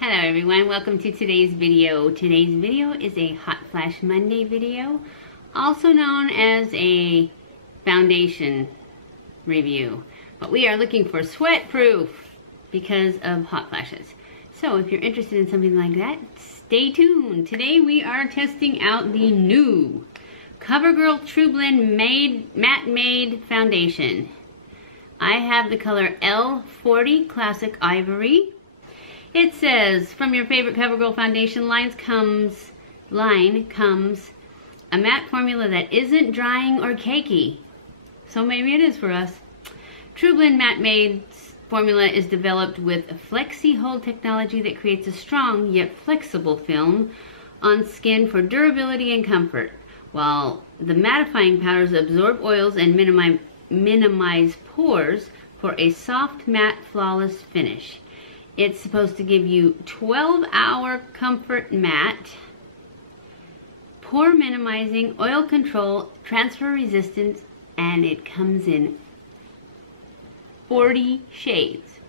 Hello everyone, welcome to today's video. Today's video is a Hot Flash Monday video, also known as a foundation review. But we are looking for sweat proof because of hot flashes. So if you're interested in something like that, stay tuned. Today we are testing out the new CoverGirl Trueblend Matte Made Foundation. I have the color L40 Classic Ivory. It says, from your favorite CoverGirl foundation line comes a matte formula that isn't drying or cakey. So maybe it is for us. Trueblend Matte Made formula is developed with a Flexi Hold technology that creates a strong yet flexible film on skin for durability and comfort, while the mattifying powders absorb oils and minimize pores for a soft, matte, flawless finish. It's supposed to give you 12-hour comfort matte, pore minimizing, oil control, transfer resistance, and it comes in 40 shades.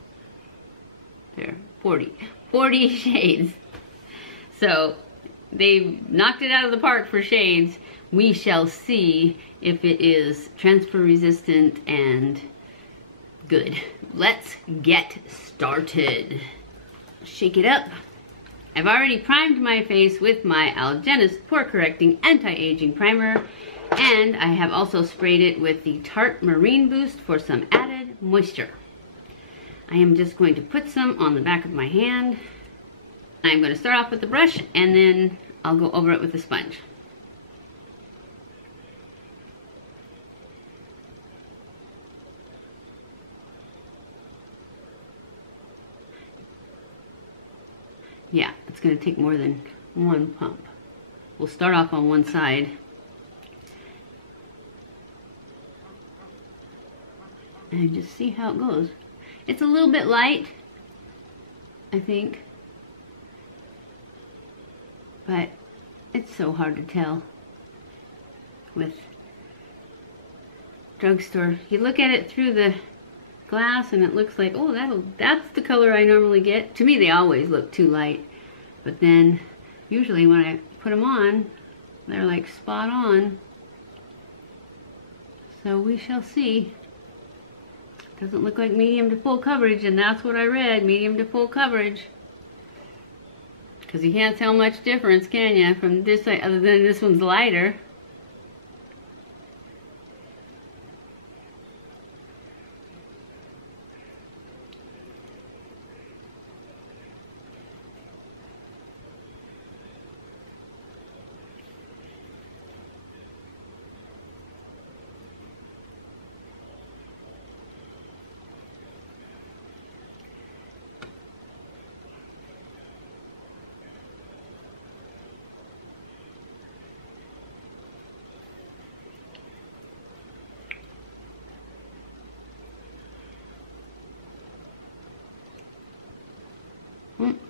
There, 40 shades. So they knocked it out of the park for shades. We shall see if it is transfer resistant and good. Let's get started. Shake it up. I've already primed my face with my AlgenistPore Correcting Anti-Aging Primer, and I have also sprayed it with the Tarte Marine Boost for some added moisture. I am just going to put some on the back of my hand. I'm going to start off with the brush, and then I'll go over it with the sponge. Yeah, it's going to take more than one pump. We'll start off on one side. And just see how it goes. It's a little bit light, I think. But it's so hard to tell with drugstore. You look at it through the glass and it looks like, oh, that's the color I normally get. To me, they always look too light. But then, usually when I put them on, they're like spot on. So we shall see. Doesn't look like medium to full coverage, and that's what I read, medium to full coverage. Because you can't tell much difference, can you, from this side, other than this one's lighter.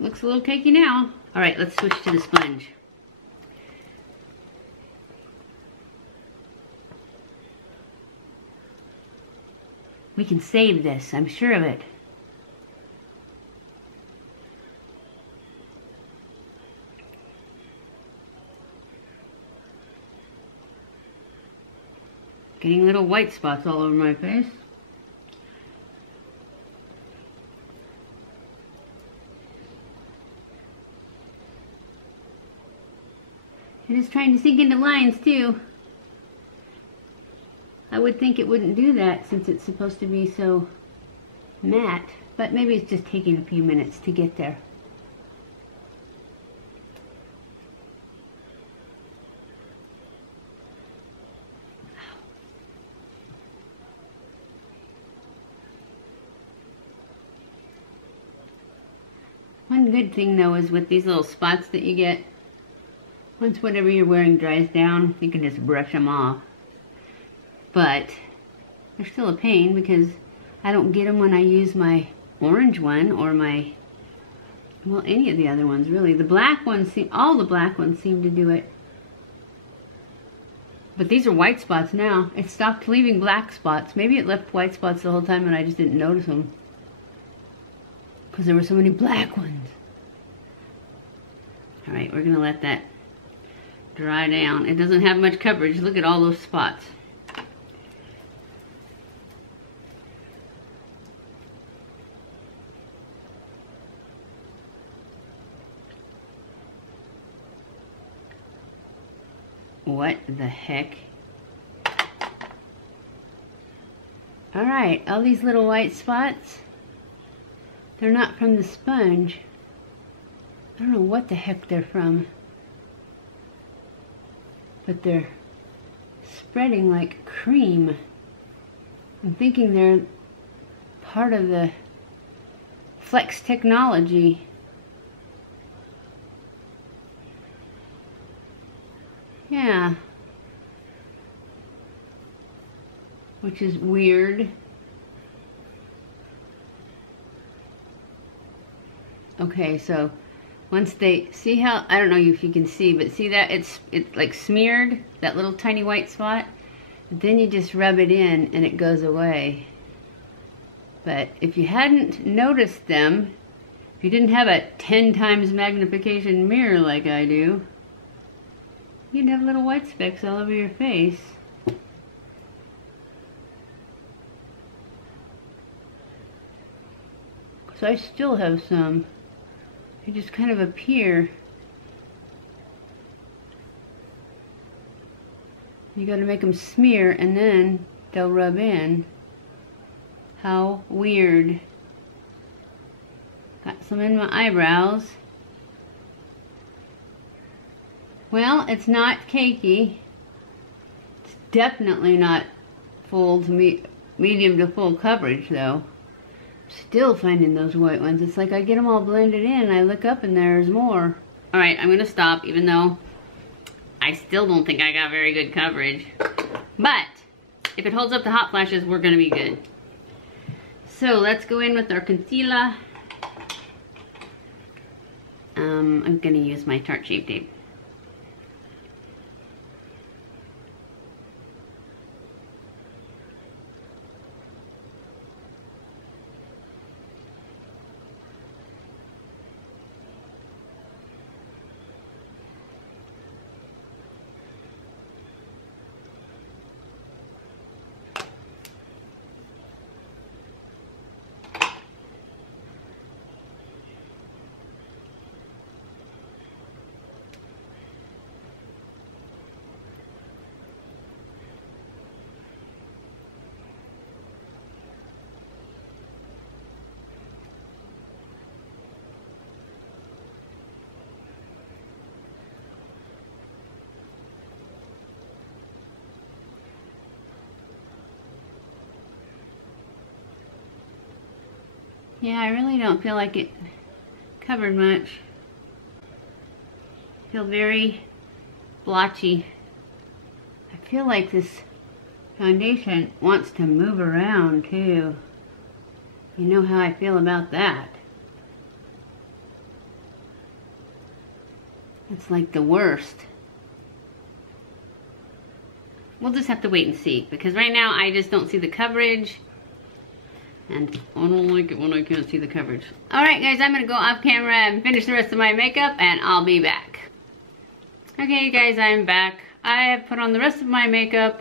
Looks a little cakey now. All right, let's switch to the sponge. We can save this, I'm sure of it. Getting little white spots all over my face. It is trying to sink into lines too. I would think it wouldn't do that since it's supposed to be so matte, but maybe it's just taking a few minutes to get there. One good thing though is with these little spots that you get, once whatever you're wearing dries down, you can just brush them off. But they're still a pain because I don't get them when I use my orange one or my, well, any of the other ones really. The black ones, all the black ones seem to do it. But these are white spots now. It stopped leaving black spots. Maybe it left white spots the whole time and I just didn't notice them. Because there were so many black ones. All right, we're gonna let that dry down. It doesn't have much coverage. Look at all those spots. What the heck? All right, all these little white spots, they're not from the sponge. I don't know what the heck they're from, but they're spreading like cream. I'm thinking they're part of the Flex technology. Yeah. Which is weird. Okay, so once they see how, I don't know if you can see, but see that it's like smeared, that little tiny white spot. Then you just rub it in and it goes away. But if you hadn't noticed them, if you didn't have a 10 times magnification mirror like I do, you'd have little white specks all over your face. So I still have some. They just kind of appear. You gotta make them smear and then they'll rub in. How weird. Got some in my eyebrows. Well, it's not cakey. It's definitely not full to medium to full coverage though. Still finding those white ones. It's like I get them all blended in and I look up and there's more. All right, I'm gonna stop even though I still don't think I got very good coverage. But if it holds up the hot flashes, we're gonna be good. So let's go in with our concealer. I'm gonna use my Tarte Shape Tape. Yeah, I really don't feel like it covered much. I feel very blotchy. I feel like this foundation wants to move around too. You know how I feel about that. It's like the worst. We'll just have to wait and see because right now I just don't see the coverage. And I don't like it when I can't see the coverage. Alright guys, I'm going to go off camera and finish the rest of my makeup and I'll be back. Okay guys, I'm back. I have put on the rest of my makeup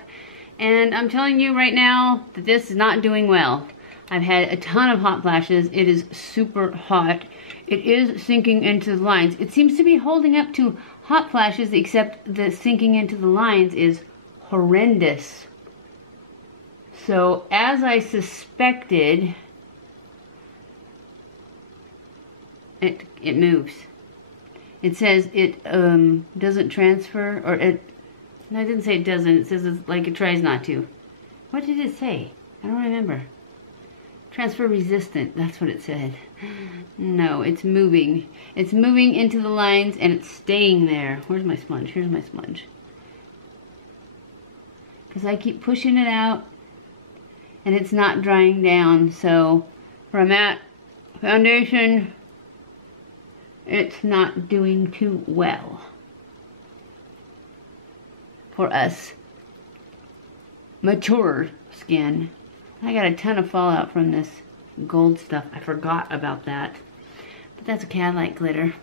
and I'm telling you right now that this is not doing well. I've had a ton of hot flashes. It is super hot. It is sinking into the lines. It seems to be holding up to hot flashes except the sinking into the lines is horrendous. So, as I suspected, it moves. It says it doesn't transfer, or no, I didn't say it doesn't. It says it's like it tries not to. What did it say? I don't remember. Transfer resistant, that's what it said. No, it's moving. It's moving into the lines and it's staying there. Where's my sponge? Here's my sponge. Because I keep pushing it out. And it's not drying down, so for a matte foundation, it's not doing too well for us mature skin. I got a ton of fallout from this gold stuff. I forgot about that, but that's okay. I like glitter.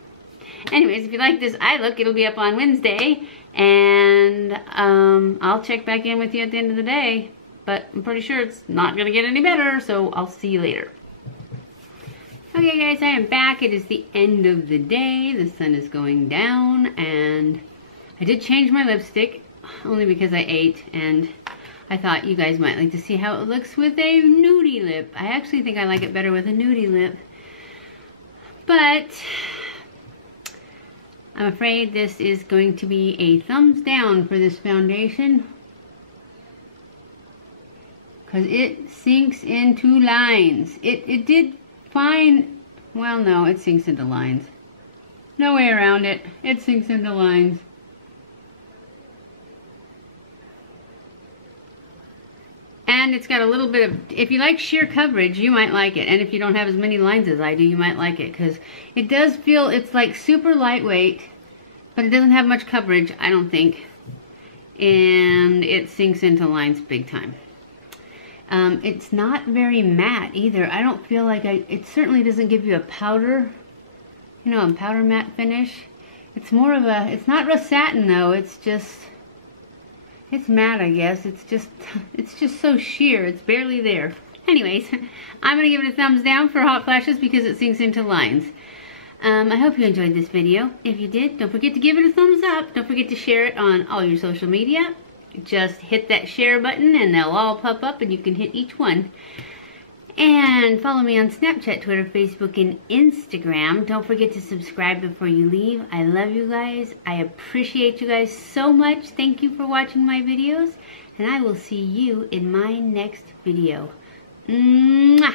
Anyways, if you like this eye look, it'll be up on Wednesday. And I'll check back in with you at the end of the day. But I'm pretty sure it's not going to get any better. So I'll see you later. Okay guys, I am back. It is the end of the day. The sun is going down. And I did change my lipstick. Only because I ate. And I thought you guys might like to see how it looks with a nudie lip. I actually think I like it better with a nudie lip. But I'm afraid this is going to be a thumbs down for this foundation. Because it sinks into lines. It did fine. Well, no, it sinks into lines. No way around it. It sinks into lines. And it's got a little bit of, if you like sheer coverage, you might like it. And if you don't have as many lines as I do, you might like it. Because it does feel, it's like super lightweight, but it doesn't have much coverage, I don't think. And it sinks into lines big time. It's not very matte either. I don't feel like it certainly doesn't give you a powder, you know, a powder matte finish. It's more of a, it's not real satin though, it's just, it's matte, I guess. It's just so sheer. It's barely there. Anyways, I'm going to give it a thumbs down for hot flashes because it sinks into lines. I hope you enjoyed this video. If you did, don't forget to give it a thumbs up. Don't forget to share it on all your social media. Just hit that share button and they'll all pop up and you can hit each one. And follow me on Snapchat, Twitter, Facebook, and Instagram. Don't forget to subscribe before you leave. I love you guys. I appreciate you guys so much. Thank you for watching my videos. And I will see you in my next video. Mwah!